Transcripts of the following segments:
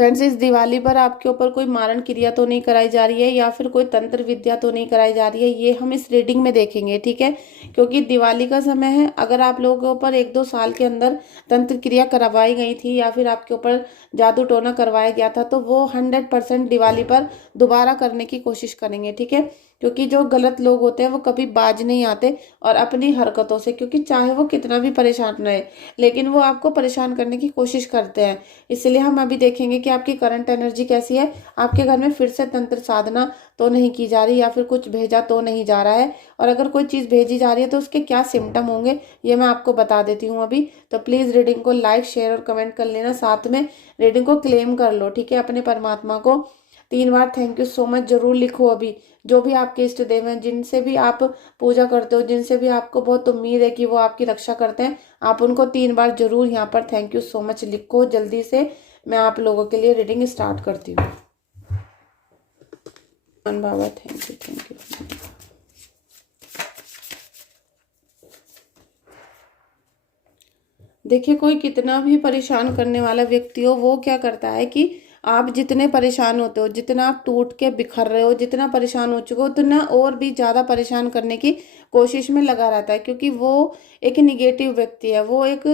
Friends, इस दिवाली पर आपके ऊपर कोई मारण क्रिया तो नहीं कराई जा रही है या फिर कोई तंत्र विद्या तो नहीं कराई जा रही है, ये हम इस रीडिंग में देखेंगे, ठीक है। क्योंकि दिवाली का समय है, अगर आप लोगों के ऊपर 1-2 साल के अंदर तंत्र क्रिया करवाई गई थी या फिर आपके ऊपर जादू टोना करवाया गया था, तो वो 100% दिवाली पर दोबारा करने की कोशिश करेंगे, ठीक है। क्योंकि जो गलत लोग होते हैं वो कभी बाज नहीं आते, और अपनी हरकतों से, क्योंकि चाहे वो कितना भी परेशान रहे, लेकिन वो आपको परेशान करने की कोशिश करते हैं। इसलिए हम अभी देखेंगे कि आपकी करंट एनर्जी कैसी है, आपके घर में फिर से तंत्र साधना तो नहीं की जा रही या फिर कुछ भेजा तो नहीं जा रहा है, और अगर कोई चीज़ भेजी जा रही है तो उसके क्या सिम्टम होंगे ये मैं आपको बता देती हूँ अभी। तो प्लीज़ रीडिंग को लाइक, शेयर और कमेंट कर लेना, साथ में रीडिंग को क्लेम कर लो, ठीक है। अपने परमात्मा को 3 बार थैंक यू सो मच जरूर लिखो अभी। जो भी आपके इष्ट देव हैं, जिनसे भी आप पूजा करते हो, जिनसे भी आपको बहुत उम्मीद है कि वो आपकी रक्षा करते हैं, आप उनको 3 बार जरूर यहाँ पर थैंक यू सो मच लिखो। जल्दी से मैं आप लोगों के लिए रीडिंग स्टार्ट करती हूँ। बाबा थैंक यू, थैंक यू। देखिए, कोई कितना भी परेशान करने वाला व्यक्ति हो, वो क्या करता है कि आप जितने परेशान होते हो, जितना आप टूट के बिखर रहे हो, जितना परेशान हो चुके हो, उतना और भी ज़्यादा परेशान करने की कोशिश में लगा रहता है। क्योंकि वो एक निगेटिव व्यक्ति है, वो एक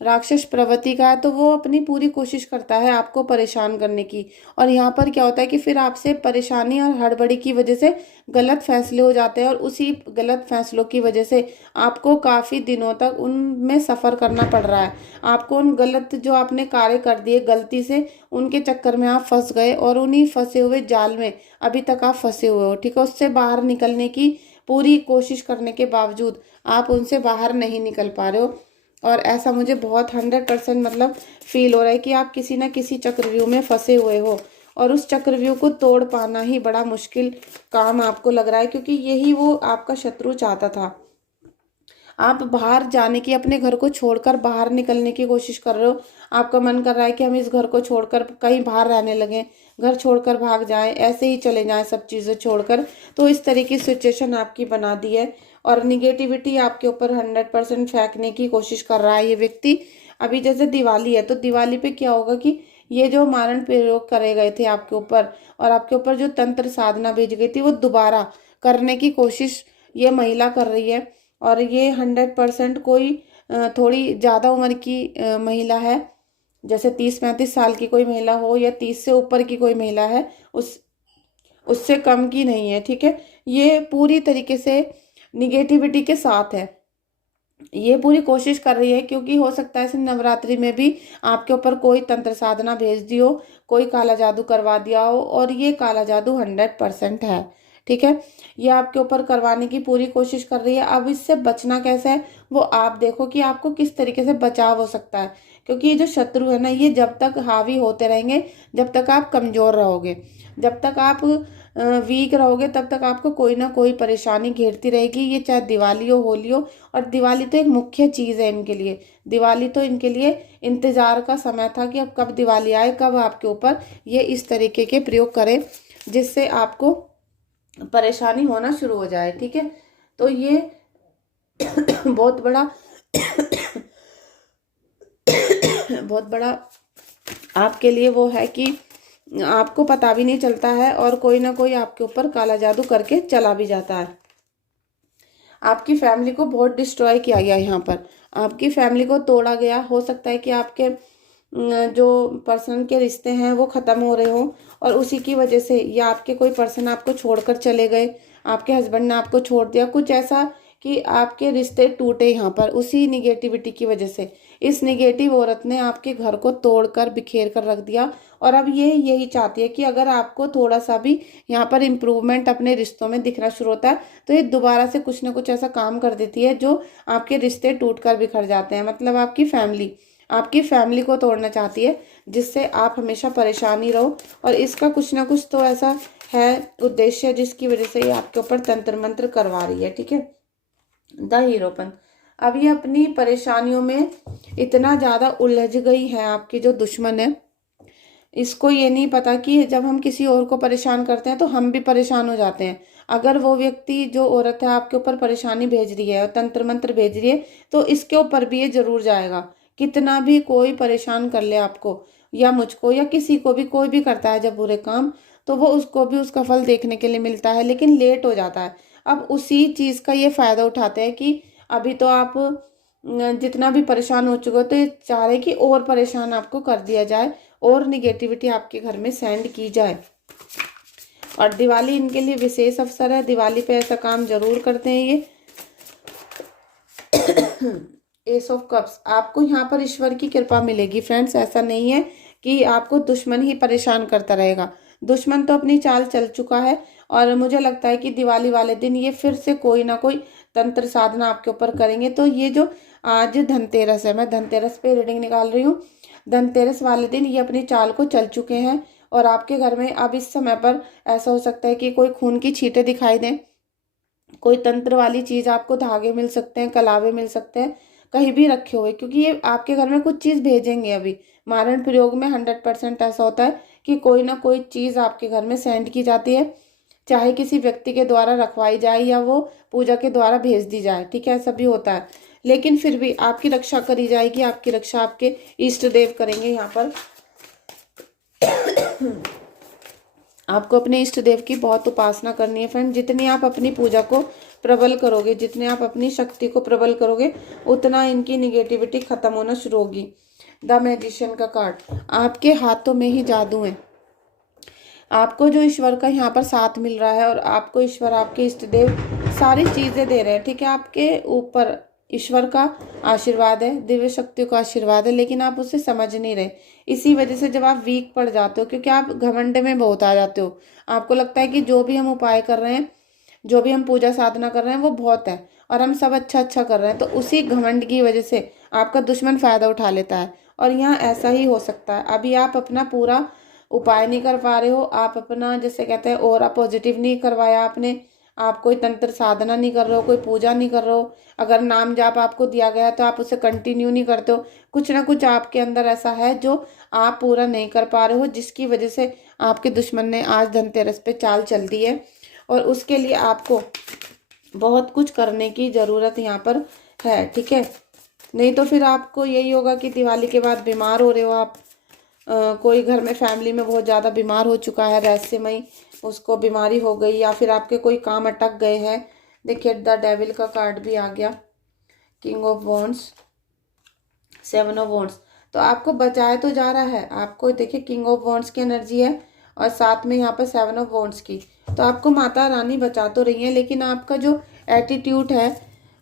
राक्षस प्रवृत्ति का है, तो वो अपनी पूरी कोशिश करता है आपको परेशान करने की। और यहाँ पर क्या होता है कि फिर आपसे परेशानी और हड़बड़ी की वजह से गलत फैसले हो जाते हैं, और उसी गलत फैसलों की वजह से आपको काफ़ी दिनों तक उनमें सफ़र करना पड़ रहा है। आपको उन गलत जो आपने कार्य कर दिए गलती से, उनके चक्कर में आप फंस गए, और उन्हीं फंसे हुए जाल में अभी तक आप फंसे हुए हो, ठीक है। उससे बाहर निकलने की पूरी कोशिश करने के बावजूद आप उनसे बाहर नहीं निकल पा रहे हो। और ऐसा मुझे बहुत 100% मतलब फील हो रहा है कि आप किसी ना किसी चक्रव्यूह में फंसे हुए हो, और उस चक्रव्यूह को तोड़ पाना ही बड़ा मुश्किल काम आपको लग रहा है, क्योंकि यही वो आपका शत्रु चाहता था। आप बाहर जाने की, अपने घर को छोड़कर बाहर निकलने की कोशिश कर रहे हो। आपका मन कर रहा है कि हम इस घर को छोड़कर कहीं बाहर रहने लगे, घर छोड़कर भाग जाएं, ऐसे ही चले जाएं सब चीज़ें छोड़कर। तो इस तरह की सिचुएशन आपकी बना दी है, और निगेटिविटी आपके ऊपर 100% फेंकने की कोशिश कर रहा है ये व्यक्ति। अभी जैसे दिवाली है, तो दिवाली पे क्या होगा कि ये जो मारण प्रयोग करे गए थे आपके ऊपर, और आपके ऊपर जो तंत्र साधना भेजी गई थी, वो दोबारा करने की कोशिश ये महिला कर रही है। और ये 100% कोई थोड़ी ज़्यादा उम्र की महिला है, जैसे 30-35 साल की कोई महिला हो, या 30 से ऊपर की कोई महिला है, उससे कम की नहीं है, ठीक है। ये पूरी तरीके से निगेटिविटी के साथ है, ये पूरी कोशिश कर रही है, क्योंकि हो सकता है इस नवरात्रि में भी आपके ऊपर कोई तंत्र साधना भेज दी हो, कोई काला जादू करवा दिया हो, और ये काला जादू 100% है, ठीक है। ये आपके ऊपर करवाने की पूरी कोशिश कर रही है। अब इससे बचना कैसे है, वो आप देखो कि आपको किस तरीके से बचाव हो सकता है। क्योंकि ये जो शत्रु है ना, ये जब तक हावी होते रहेंगे, जब तक आप कमजोर रहोगे, जब तक आप वीक रहोगे, तब तक आपको कोई ना कोई परेशानी घेरती रहेगी। ये चाहे दिवाली हो, होली हो, और दिवाली तो एक मुख्य चीज़ है इनके लिए। दिवाली तो इनके लिए इंतजार का समय था कि अब कब दिवाली आए, कब आपके ऊपर ये इस तरीके के प्रयोग करें जिससे आपको परेशानी होना शुरू हो जाए, ठीक है। तो ये बहुत बड़ा बहुत बड़ा आपके लिए वो है कि आपको पता भी नहीं चलता है, और कोई ना कोई आपके ऊपर काला जादू करके चला भी जाता है। आपकी फैमिली को बहुत डिस्ट्रॉय किया गया यहाँ पर, आपकी फैमिली को तोड़ा गया। हो सकता है कि आपके जो पर्सन के रिश्ते हैं वो ख़त्म हो रहे हो, और उसी की वजह से, या आपके कोई पर्सन आपको छोड़कर चले गए, आपके हस्बैंड ने आपको छोड़ दिया, कुछ ऐसा कि आपके रिश्ते टूटे यहाँ पर उसी निगेटिविटी की वजह से। इस निगेटिव औरत ने आपके घर को तोड़कर बिखेर कर रख दिया, और अब ये यही चाहती है कि अगर आपको थोड़ा सा भी यहाँ पर इम्प्रूवमेंट अपने रिश्तों में दिखना शुरू होता है, तो ये दोबारा से कुछ ना कुछ ऐसा काम कर देती है जो आपके रिश्ते टूट कर बिखर जाते हैं। मतलब आपकी फैमिली को तोड़ना चाहती है, जिससे आप हमेशा परेशानी रहो। और इसका कुछ ना कुछ तो ऐसा है उद्देश्य, जिसकी वजह से ये आपके ऊपर तंत्र मंत्र करवा रही है, ठीक है। द हीरोपन। अब ये अपनी परेशानियों में इतना ज़्यादा उलझ गई है, आपकी जो दुश्मन है, इसको ये नहीं पता कि जब हम किसी और को परेशान करते हैं तो हम भी परेशान हो जाते हैं। अगर वो व्यक्ति, जो औरत है, आपके ऊपर परेशानी भेज रही है और तंत्र मंत्र भेज रही है, तो इसके ऊपर भी ये जरूर जाएगा। कितना भी कोई परेशान कर ले आपको, या मुझको या किसी को भी, कोई भी करता है जब बुरे काम, तो वो उसको भी उसका फल देखने के लिए मिलता है, लेकिन लेट हो जाता है। अब उसी चीज का ये फायदा उठाते हैं कि अभी तो आप जितना भी परेशान हो चुके हो, तो ये चाह रहे कि और परेशान आपको कर दिया जाए और निगेटिविटी आपके घर में सेंड की जाए। और दिवाली इनके लिए विशेष अवसर है, दिवाली पे ऐसा काम जरूर करते हैं ये। एस ऑफ कप्स, आपको यहाँ पर ईश्वर की कृपा मिलेगी फ्रेंड्स। ऐसा नहीं है कि आपको दुश्मन ही परेशान करता रहेगा, दुश्मन तो अपनी चाल चल चुका है। और मुझे लगता है कि दिवाली वाले दिन ये फिर से कोई ना कोई तंत्र साधना आपके ऊपर करेंगे। तो ये जो आज धनतेरस है, मैं धनतेरस पे रीडिंग निकाल रही हूँ, धनतेरस वाले दिन ये अपनी चाल को चल चुके हैं। और आपके घर में अब इस समय पर ऐसा हो सकता है कि कोई खून की छींटे दिखाई दें, कोई तंत्र वाली चीज आपको, धागे मिल सकते हैं, कलावे मिल सकते हैं कहीं भी रखे हुए, क्योंकि ये आपके घर में कुछ चीज भेजेंगे। अभी मारण प्रयोग में 100% ऐसा होता है कि कोई ना कोई चीज आपके घर में सेंड की जाती है, चाहे किसी व्यक्ति के द्वारा रखवाई जाए या वो पूजा के द्वारा भेज दी जाए, ठीक है, ऐसा भी होता है। लेकिन फिर भी आपकी रक्षा करी जाएगी, आपकी रक्षा आपके इष्ट देव करेंगे। यहाँ पर आपको अपने इष्ट देव की बहुत उपासना करनी है फ्रेंड। जितनी आप अपनी पूजा को प्रबल करोगे, जितने आप अपनी शक्ति को प्रबल करोगे, उतना इनकी निगेटिविटी खत्म होना शुरू होगी। द मैजिशियन का कार्ड, आपके हाथों में ही जादू है। आपको जो ईश्वर का यहाँ पर साथ मिल रहा है और आपको ईश्वर, आपके इष्ट देव सारी चीजें दे रहे हैं, ठीक है, आपके ऊपर ईश्वर का आशीर्वाद है, दिव्य शक्तियों का आशीर्वाद है, लेकिन आप उसे समझ नहीं रहे। इसी वजह से जब आप वीक पड़ जाते हो, क्योंकि आप घमंड में बहुत आ जाते हो, आपको लगता है कि जो भी हम उपाय कर रहे हैं, जो भी हम पूजा साधना कर रहे हैं वो बहुत है और हम सब अच्छा अच्छा कर रहे हैं, तो उसी घमंड की वजह से आपका दुश्मन फायदा उठा लेता है। और यहाँ ऐसा ही हो सकता है, अभी आप अपना पूरा उपाय नहीं कर पा रहे हो, आप अपना जैसे कहते हैं और पॉजिटिव नहीं करवाया आपने, आप कोई तंत्र साधना नहीं कर रहे हो, कोई पूजा नहीं कर रहे हो, अगर नाम जाप आपको दिया गया है तो आप उसे कंटिन्यू नहीं करते हो, कुछ ना कुछ आपके अंदर ऐसा है जो आप पूरा नहीं कर पा रहे हो, जिसकी वजह से आपके दुश्मन ने आज धनतेरस पे चाल चल दी है। और उसके लिए आपको बहुत कुछ करने की ज़रूरत यहाँ पर है, ठीक है। नहीं तो फिर आपको यही होगा कि दिवाली के बाद बीमार हो रहे हो आप, कोई घर में फैमिली में बहुत ज़्यादा बीमार हो चुका है, रहस्यमयी उसको बीमारी हो गई, या फिर आपके कोई काम अटक गए हैं। देखिए द डेविल का कार्ड भी आ गया, king of wands, 7 of wands, तो आपको बचाया तो जा रहा है। आपको देखिए किंग ऑफ वॉन्ड्स की एनर्जी है और साथ में यहाँ पर 7 ऑफ वॉन्ड्स की, तो आपको माता रानी बचा तो रही है, लेकिन आपका जो एटीट्यूड है,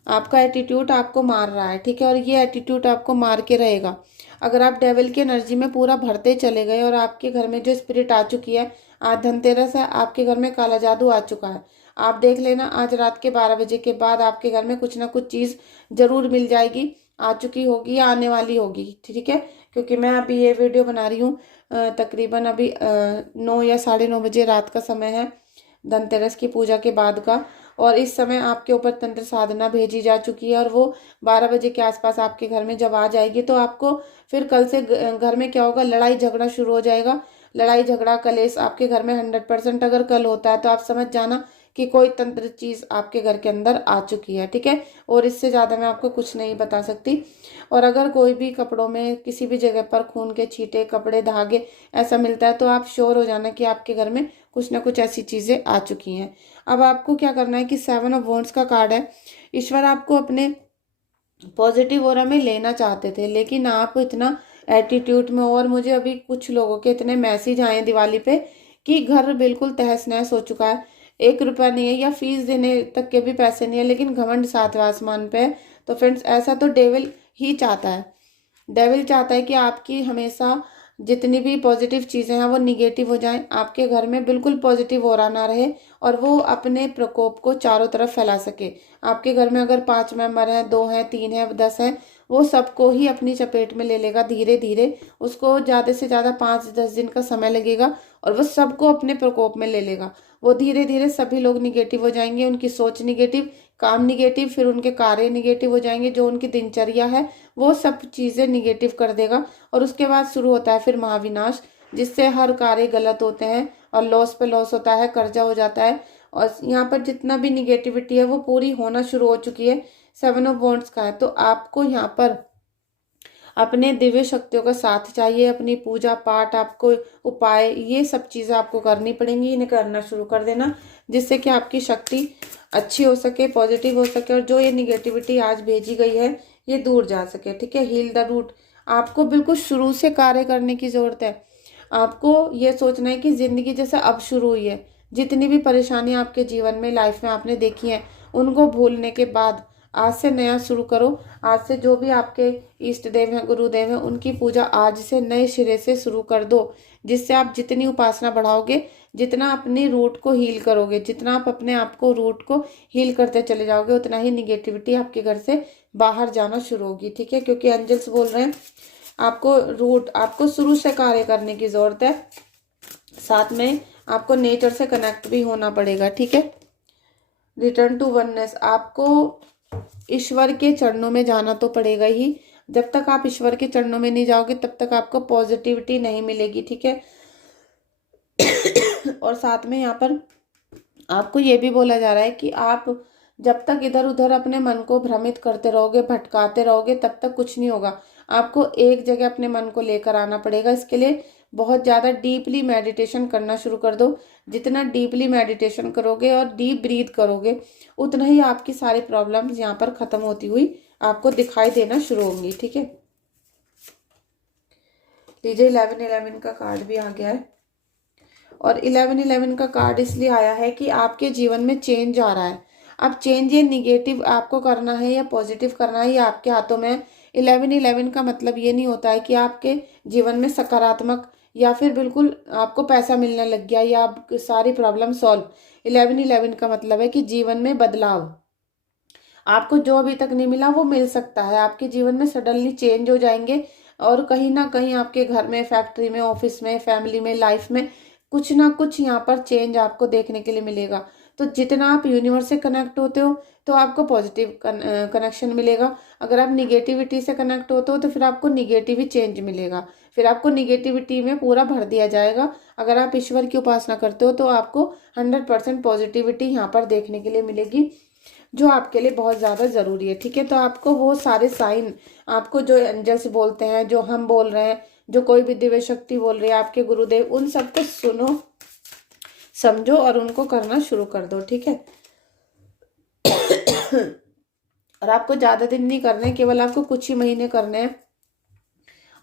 आपका एटीट्यूड आपको मार रहा है, ठीक है, और ये एटीट्यूड आपको मार के रहेगा। अगर आप डेविल की एनर्जी में पूरा भरते चले गए और आपके घर में जो स्पिरिट आ चुकी है, आज धनतेरस है, आपके घर में काला जादू आ चुका है, आप देख लेना आज रात के 12 बजे के बाद आपके घर में कुछ ना कुछ चीज़ जरूर मिल जाएगी, आ चुकी होगी या आने वाली होगी, ठीक है। क्योंकि मैं अभी ये वीडियो बना रही हूँ तकरीबन अभी 9 या 9:30 बजे रात का समय है, धनतेरस की पूजा के बाद का, और इस समय आपके ऊपर तंत्र साधना भेजी जा चुकी है और वो 12 बजे के आसपास आपके घर में जब आ जाएगी, तो आपको फिर कल से घर में क्या होगा, लड़ाई झगड़ा शुरू हो जाएगा। लड़ाई झगड़ा कलेश आपके घर में 100% अगर कल होता है तो आप समझ जाना कि कोई तंत्र चीज आपके घर के अंदर आ चुकी है, ठीक है। और इससे ज्यादा मैं आपको कुछ नहीं बता सकती। और अगर कोई भी कपड़ों में किसी भी जगह पर खून के छींटे, कपड़े, धागे ऐसा मिलता है, तो आप श्योर हो जाना कि आपके घर में कुछ ना कुछ ऐसी चीजें आ चुकी हैं। अब आपको क्या करना है कि 7 ऑफ वॉन्ड्स का कार्ड है, ईश्वर आपको अपने पॉजिटिव ऑरा में लेना चाहते थे, लेकिन आप इतना एटीट्यूड में हो। और मुझे अभी कुछ लोगों के इतने मैसेज आए हैं दिवाली पे कि घर बिल्कुल तहस नहस हो चुका है, 1 रुपया नहीं है या फीस देने तक के भी पैसे नहीं है, लेकिन घमंड सातवें आसमान पे है। तो फ्रेंड्स ऐसा तो डेविल ही चाहता है, डेविल चाहता है कि आपकी हमेशा जितनी भी पॉजिटिव चीज़ें हैं वो निगेटिव हो जाएं, आपके घर में बिल्कुल पॉजिटिव हो रहा ना रहे और वो अपने प्रकोप को चारों तरफ फैला सके। आपके घर में अगर 5 मेंबर हैं, 2 हैं, 3 हैं, 10 हैं, वो सबको ही अपनी चपेट में ले लेगा धीरे धीरे। उसको ज़्यादा से ज़्यादा 5-10 दिन का समय लगेगा और वो सबको अपने प्रकोप में ले लेगा। वो धीरे धीरे सभी लोग निगेटिव हो जाएंगे, उनकी सोच निगेटिव, काम निगेटिव, फिर उनके कार्य निगेटिव हो जाएंगे, जो उनकी दिनचर्या है वो सब चीज़ें निगेटिव कर देगा। और उसके बाद शुरू होता है फिर महाविनाश, जिससे हर कार्य गलत होते हैं और लॉस पे लॉस होता है, कर्जा हो जाता है। और यहाँ पर जितना भी निगेटिविटी है वो पूरी होना शुरू हो चुकी है, 7 ऑफ वॉन्ड्स का है। तो आपको यहाँ पर अपने दिव्य शक्तियों का साथ चाहिए, अपनी पूजा पाठ आपको, उपाय, ये सब चीज़ें आपको करनी पड़ेंगी। इन्हें करना शुरू कर देना, जिससे कि आपकी शक्ति अच्छी हो सके, पॉजिटिव हो सके, और जो ये निगेटिविटी आज भेजी गई है ये दूर जा सके। ठीक है, हील द रूट। आपको बिल्कुल शुरू से कार्य करने की ज़रूरत है। आपको ये सोचना है कि ज़िंदगी जैसे अब शुरू हुई है, जितनी भी परेशानी आपके जीवन में, लाइफ में आपने देखी है, उनको भूलने के बाद आज से नया शुरू करो। आज से जो भी आपके इष्ट देव हैं, गुरुदेव हैं, उनकी पूजा आज से नए सिरे से शुरू कर दो, जिससे आप जितनी उपासना बढ़ाओगे, जितना अपनी रूट को हील करोगे, जितना आप अपने आप को रूट को हील करते चले जाओगे, उतना ही निगेटिविटी आपके घर से बाहर जाना शुरू होगी। ठीक है, क्योंकि एंजल्स बोल रहे हैं आपको रूट, आपको शुरू से कार्य करने की जरूरत है। साथ में आपको नेचर से कनेक्ट भी होना पड़ेगा। ठीक है, रिटर्न टू वननेस। आपको ईश्वर के चरणों में जाना तो पड़ेगा ही। जब तक आप ईश्वर के चरणों में नहीं जाओगे तब तक आपको पॉजिटिविटी नहीं मिलेगी। ठीक है, और साथ में यहाँ पर आपको ये भी बोला जा रहा है कि आप जब तक इधर उधर अपने मन को भ्रमित करते रहोगे, भटकाते रहोगे, तब तक कुछ नहीं होगा। आपको एक जगह अपने मन को लेकर आना पड़ेगा। इसके लिए बहुत ज़्यादा डीपली मेडिटेशन करना शुरू कर दो। जितना डीपली मेडिटेशन करोगे और डीप ब्रीथ करोगे, उतना ही आपकी सारी प्रॉब्लम्स यहाँ पर ख़त्म होती हुई आपको दिखाई देना शुरू होंगी। ठीक है, लीजिए 1111 का कार्ड भी आ गया है। और 1111 का कार्ड इसलिए आया है कि आपके जीवन में चेंज आ रहा है। अब चेंज ये निगेटिव आपको करना है या पॉजिटिव करना है, ये आपके हाथों में है। 1111 का मतलब ये नहीं होता है कि आपके जीवन में सकारात्मक या फिर बिल्कुल आपको पैसा मिलने लग गया या आप सारी प्रॉब्लम सॉल्व। 1111 का मतलब है कि जीवन में बदलाव, आपको जो अभी तक नहीं मिला वो मिल सकता है। आपके जीवन में सडनली चेंज हो जाएंगे, और कहीं ना कहीं आपके घर में, फैक्ट्री में, ऑफिस में, फैमिली में, लाइफ में कुछ ना कुछ यहाँ पर चेंज आपको देखने के लिए मिलेगा। तो जितना आप यूनिवर्स से कनेक्ट होते हो तो आपको पॉजिटिव कनेक्शन मिलेगा। अगर आप निगेटिविटी से कनेक्ट होते हो तो फिर आपको निगेटिव ही चेंज मिलेगा, फिर आपको निगेटिविटी में पूरा भर दिया जाएगा। अगर आप ईश्वर की उपासना करते हो तो आपको 100% पॉजिटिविटी यहाँ पर देखने के लिए मिलेगी, जो आपके लिए बहुत ज़्यादा ज़रूरी है। ठीक है, तो आपको वो सारे साइन, आपको जो एंजल्स बोलते हैं, जो हम बोल रहे हैं, जो कोई भी दिव्य शक्ति बोल रही है, आपके गुरुदेव, उन सबको सुनो, समझो और उनको करना शुरू कर दो। ठीक है, और आपको ज़्यादा दिन नहीं करने, केवल आपको कुछ ही महीने करने हैं,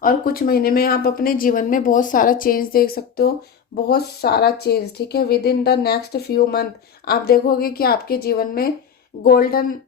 और कुछ महीने में आप अपने जीवन में बहुत सारा चेंज देख सकते हो, बहुत सारा चेंज। ठीक है, with in the next few month आप देखोगे कि आपके जीवन में गोल्डन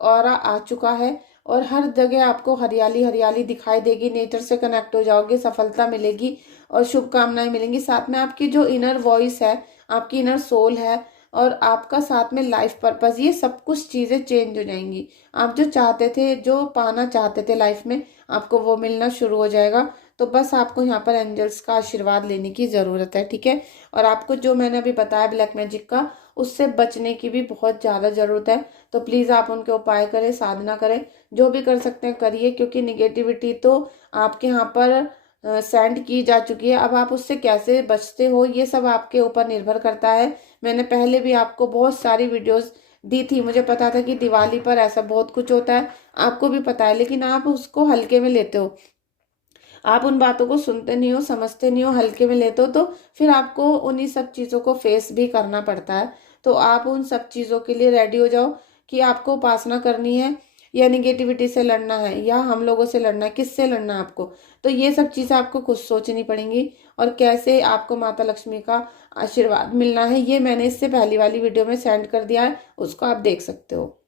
ऑरा आ चुका है, और हर जगह आपको हरियाली हरियाली दिखाई देगी। नेचर से कनेक्ट हो जाओगे, सफलता मिलेगी और शुभकामनाएं मिलेंगी। साथ में आपकी जो इनर वॉइस है, आपकी इनर सोल है, और आपका साथ में लाइफ पर्पस, ये सब कुछ चीज़ें चेंज हो जाएंगी। आप जो चाहते थे, जो पाना चाहते थे लाइफ में, आपको वो मिलना शुरू हो जाएगा। तो बस आपको यहाँ पर एंजल्स का आशीर्वाद लेने की ज़रूरत है। ठीक है, और आपको जो मैंने अभी बताया ब्लैक मैजिक का, उससे बचने की भी बहुत ज़्यादा ज़रूरत है। तो प्लीज़ आप उनके उपाय करें, साधना करें, जो भी कर सकते हैं करिए, क्योंकि निगेटिविटी तो आपके यहाँ पर सेंड की जा चुकी है। अब आप उससे कैसे बचते हो, ये सब आपके ऊपर निर्भर करता है। मैंने पहले भी आपको बहुत सारी वीडियोस दी थी, मुझे पता था कि दिवाली पर ऐसा बहुत कुछ होता है, आपको भी पता है, लेकिन आप उसको हल्के में लेते हो। आप उन बातों को सुनते नहीं हो, समझते नहीं हो, हल्के में लेते हो, तो फिर आपको उन्हीं सब चीज़ों को फेस भी करना पड़ता है। तो आप उन सब चीज़ों के लिए रेडी हो जाओ कि आपको उपासना करनी है, या निगेटिविटी से लड़ना है, या हम लोगों से लड़ना है, किससे लड़ना है आपको। तो ये सब चीज़ें आपको खुद सोचनी पड़ेंगी, और कैसे आपको माता लक्ष्मी का आशीर्वाद मिलना है, ये मैंने इससे पहली वाली वीडियो में सेंड कर दिया है, उसको आप देख सकते हो।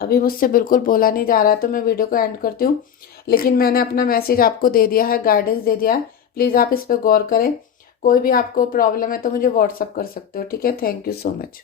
अभी मुझसे बिल्कुल बोला नहीं जा रहा है, तो मैं वीडियो को एंड करती हूँ, लेकिन मैंने अपना मैसेज आपको दे दिया है, गाइडेंस दे दिया है। प्लीज़ आप इस पर गौर करें। कोई भी आपको प्रॉब्लम है तो मुझे व्हाट्सअप कर सकते हो। ठीक है, थैंक यू सो मच।